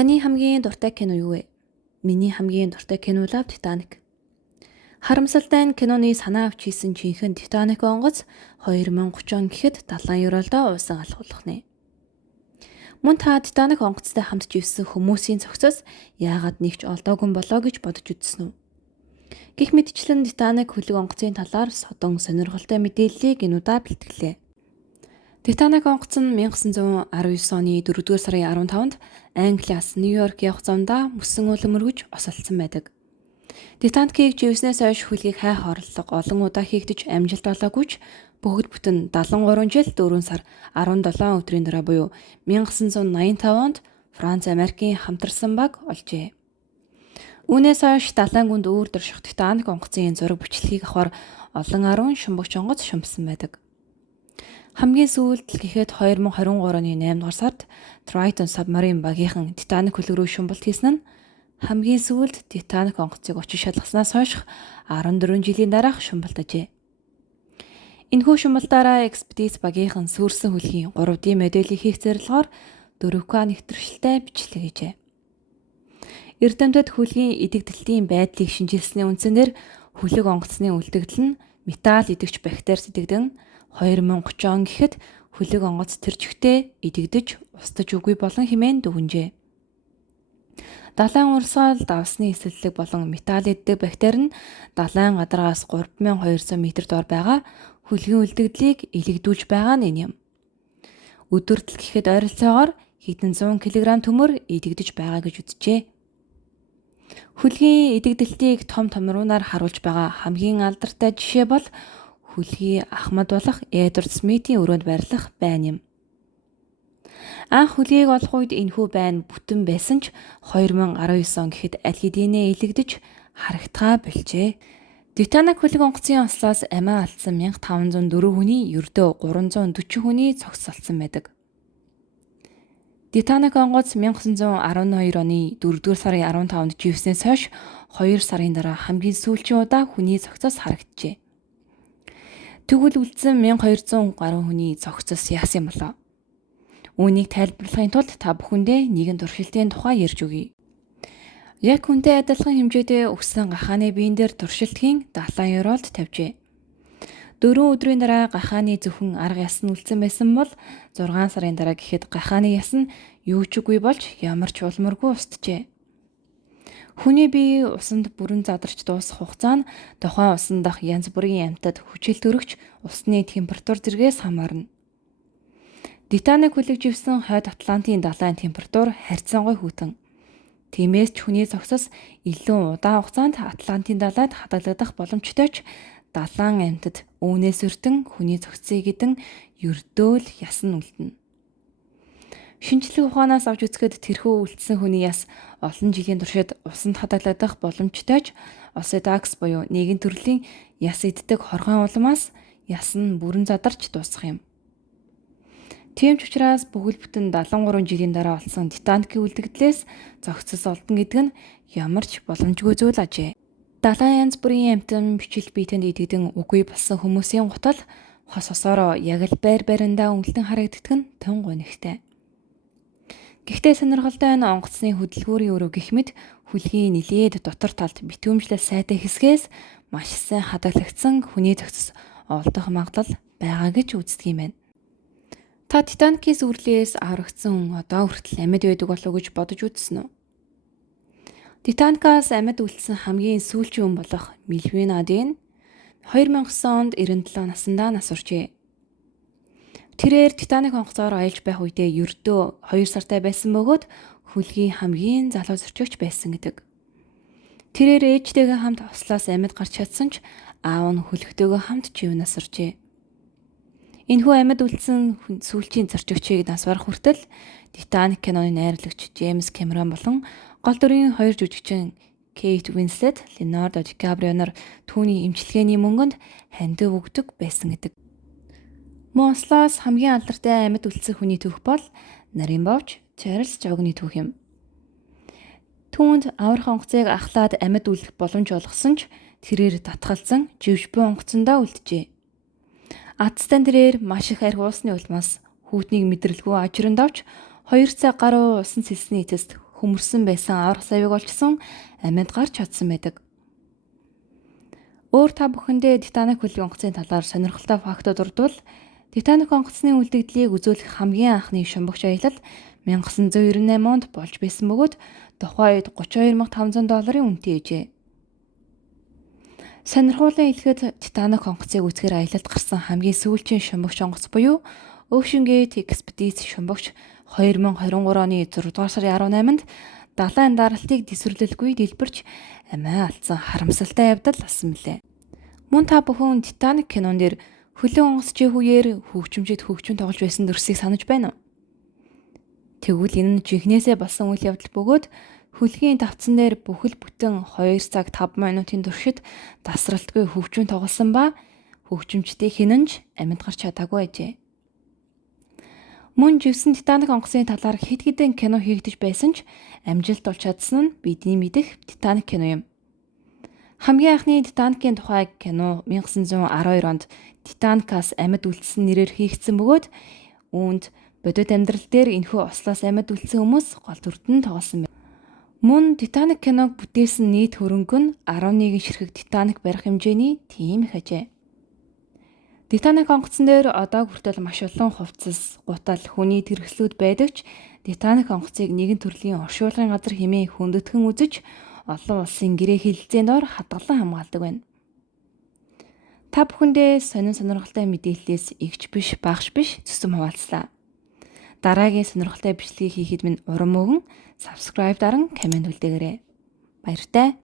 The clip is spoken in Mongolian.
Таны хамгийн дуртай кино юу вэ? Миний хамгийн дуртай кино бол Титаник. Харамсалтай нь киноны санаа авч хийсэн жинхэнэ Титаник онгоц 2030 он гэхэд 70 евролдоо уусан алхуулах нэ. Мөн та Титаник онгоцтой хамт живсэн хүмүүсийн цогцос яагаад нэгч олдоогүй болоо гэж бодож үзсэн үү? Гэх мэтчлэн Титаник хөлөг онгоцын талаар содон сонирхолтой мэдээллийг энүүдаа бэлтгэлээ. Титаник онгоц нь 1919 оны 4-р сарын 15-нд Англиас Нью-Йорк явах замдаа мөсөн улам өргөж осолцсон байдаг. Титаникийг живснээс хойш хөлгийг хай хорлолго олон удаа хийгдэж амжилт олоогүй ч бүгд бүтэн 73 жил 4 сар 17 өдрийн дараа буюу 1985 онд Франц Америкийн хамтарсан баг олжээ. Үүнээс хойш далайн гүнд үүр дурших Титаник онгоцын зураг бичлэгийг авахар олон 10 шумбагч онгоц шумбсан байдаг. Хамгийн сүүлд гэхэд 2023 оны 8 дугаар сард Triton Submarine багийнхан Титаник хөлөг рүү шумбалт хийсэн нь хамгийн сүүлд Титаник онгоцыг очиж шалгаснаас хойш 14 жилийн дараах шумбалт ажээ. Энэхүү шумбалтаараа экспедиц багийнхан сүрсэн хөлгийн 3D модельийг хийх зорилгоор 4К нэвтрэлтэй бичлэг хийжээ. Эрдэмтэд хөлгийн идэгдэлтийн байдлыг шинжилсэний үндсээр хөлөг онгоцны үлдэгдэл нь металл идэгч бактери сэтгэдэн 2030 он гэхэд хөлөг онгоц тэрчгтээ идэгдэж устж үгүй болон хэмээн дүгнжээ. Далайн урсгал давсны эсэллэг болон металл иддэг бактери нь далайн гадаргаас 3200 м дор байгаа хөлгийн үлдэгдлийг илэгдүүлж байгаа нь юм. Өдөртөл гэхэд ойролцоогоор хэдэн 100 кг төмөр идэгдэж байгаа гэж үзжээ. Хөлгийн идэгдэлтийг том томруунаар харуулж байгаа хамгийн алдартай жишээ бол хөлгийн ахмад болох Эдвард Смитийн өрөөнд байрлах байна юм. Анх хөлгийг олох үед энэхүү байна бүтэн байсан ч 2019 он гэхэд аль хэдийнэ илэгдэж харагдгаа болжээ. Титаник хөлөг онгоцын ослоос амиа алдсан 1504 хүний ердөө 340 хүний цогц олсон байдаг. Титаник онгоц 1912 оны 4-р сарын 15-нд живснээс хойш 2 сарын дараа хамгийн сүүлчийн удаа хүний цогцос харагджээ. Тэгвэл үлдсэн 1200 гаруй хүний цогцос яасан болоо? Үүнийг тайлбарлахын тулд та бүхэндээ нэгэн туршилтын тухай ярьж өгье. Яг хүнтэй адилхан хэмжээтэй өгсөн гахааны биен дээр туршилтын 70 евролд тавьжээ. 4 өдрийн дараа гахааны зөвхөн арга яс нь үлдсэн байсан бол 6 сарын дараа гэхэд гахааны яс нь юу ч үгүй болж ямар ч улмаргүй устжээ. Хүний бие усанд бүрэн задарч дуусах хугацаа нь тухайн усан дах янз бүрийн амьтад хүчил төрөгч усны температур зэргээс хамаарна. Титаник хөлөг живсэн хойд Атлантын далайн температур харьцангуй хүйтэн. Тиймээс ч хүний цогцос илүү удаан хугацаанд Атлантын далайд хадгалагдах боломжтой ч далайн амьтад үүнээс өртөн хүний цогцыг идэн ердөө л яс нь үлдэнэ. Шинжлэх ухаанаас авч үзэхэд тэрхүү үлдсэн хүний яс олон жилийн туршид усанд хадгалагдах боломжтой ч Osedax буюу нэгэн төрлийн яс иддэг хоргоон улмаас яс нь бүрэн задарч дуусах юм. Тийм ч учраас бүгд бүтэн 73 жилийн дараа олсон Титаникийн үлдэгдлээс цогцос олдно гэдэг нь ямар ч боломжгүй зүйл ажээ. Далайн янз бүрийн амьтан бичил биетэнд идэгдэн үгүй болсон хүмүүсийн гутал хос осоороо яг л байр байрандаа өнгөлтөн харагддаг нь тун гонигтай. Гэхдээ сонирхолтой нь онгоцны хөдөлгүүрийн өрөө гэх мэт хөлгийн нилээд дотор талд битүүмжлэл сайтай хэсгээс маш сайн хадгалагдсан хүний цогцос олдох магадлал байгаа гэж үздэг юм байна. Та Титаникийн сүрлээс аврагдсан одоо хүртэл амьд байдаг болов уу гэж бодож үзсэн үү? Титаникаас амьд үлдсэн хамгийн сүүлчийн хүн болох Мельвин Аден 2009 онд 97 наснда нас уржээ. Тэрээр Титаник онгоцоор аялж байх үедээ ердөө 2 сартай байсан бөгөөд хөлгийн хамгийн залуу зорчигч байсан гэдэг. Тэрээр ээжтэйгээ хамт ослоос амьд гарч чадсан ч аав нь хөлөгтэйгээ хамт жив насаржээ. Энэхүү амьд үлдсэн сүүлчийн зорчигчийг нас барах хүртэл Титаник киноны найруулагч Джеймс Кэмерон болон гол дүрийн 2 жүжигчин Кейт Уинслет, Леонардо Ди Каприо нар түүний эмчилгээний мөнгөнд хандив өгдөг байсан гэдэг. Мөн ослоос хамгийн алдартай амьд үлдсэн хүний түүх бол нарийн бовч Чарльз Жогны түүх юм. Түүнд аврах онгоцыг ахлаад амьд үлдэх боломж олгосон ч тэрээр татгалзан живж буй онгоцондоо үлджээ. Атстан тэрээр маш их арх уусны улмаас хүүтнийг мэдрэлгүй ажирэнд авч 2 цаг гаруй усан сэлсний эцэст хөмөрсөн байсан аврах савийг олчсон амьд гарч чадсан байдаг. Өөр та бүхэндээ Титаник хөлгийн онгоцын талаар сонирхолтой фактууд дурдвал Титаник онгоцны үлдэгдлийг үзүүлэх хамгийн анхны шумбагч аялал 1998 онд болж байсан бөгөөд тухайн үед $32,500 үнэтэй ижээ. Сонирхуулан хэлэхэд Титаник онгоцыг үзэхээр аялалд гарсан хамгийн сүүлчийн шумбагч онгоц буюу Ocean Gate Expedition шумбагч 2023 оны 6 дугаар сарын 18-нд далайн даралтыг дэвсвэрлэлгүй дэлбэрч амиа алдсан харамсалтай явдал болсон мөлий. Мөн та бүхэн Титаник кинон дээр хөлөн онгоцчийн үеэр хөгжимчд хөгжим тоглож байсан дүрсийг санаж байна уу? Тэгвэл энэ нь жихнээсээ болсон үйл явдал бөгөөд хөлгийн давтсан дээр бүхэл бүтэн 2 цаг 5 минутын туршид тасралтгүй хөгжим тоглосон ба хөгжимчдийн хинэнж амьд гарч чадаагүй ажээ. Мөн живсэн Титаник онгоцын талаар хэд хэдэн кино хийгдэж байсан ч амжилт олж чадсан нь бидний мэдэх Титаник кино юм. Хамгийн анхны Титаникийн тухай кино 1912 онд Титаникаас амьд үлдсэн нэрээр хийгдсэн бөгөөд үүнд бодит амьдрал дээр энэхүү ослоос амьд үлдсэн хүмүүс гол дүртэн тоглосон байна. Мөн Титаник киног бүтээсэн нийт хөрөнгө нь 11 ширхэг Титаник барих хэмжээний тийм их ажээ. Титаник онгоцон дээр одоо хүртэл маш олон хувцас, гутал, хүний тэрэгслүүд байдаг ч Титаник онгоцыг нэгэн төрлийн оршуулгын газар хэмээн хөндөтгөн үзэж олон улсын гэрээ хилэлцээнд ор хадгалан хамгаалдаг байна. Та бүхэндээ сонирхолтой мэдээллээс игч биш, багш биш зүсэм хуваалцлаа. Дараагийн сонирхолтой бичлэгийг хийхэд минь урам өгөн subscribe даран комент үлдээгээрэй. Баяртай.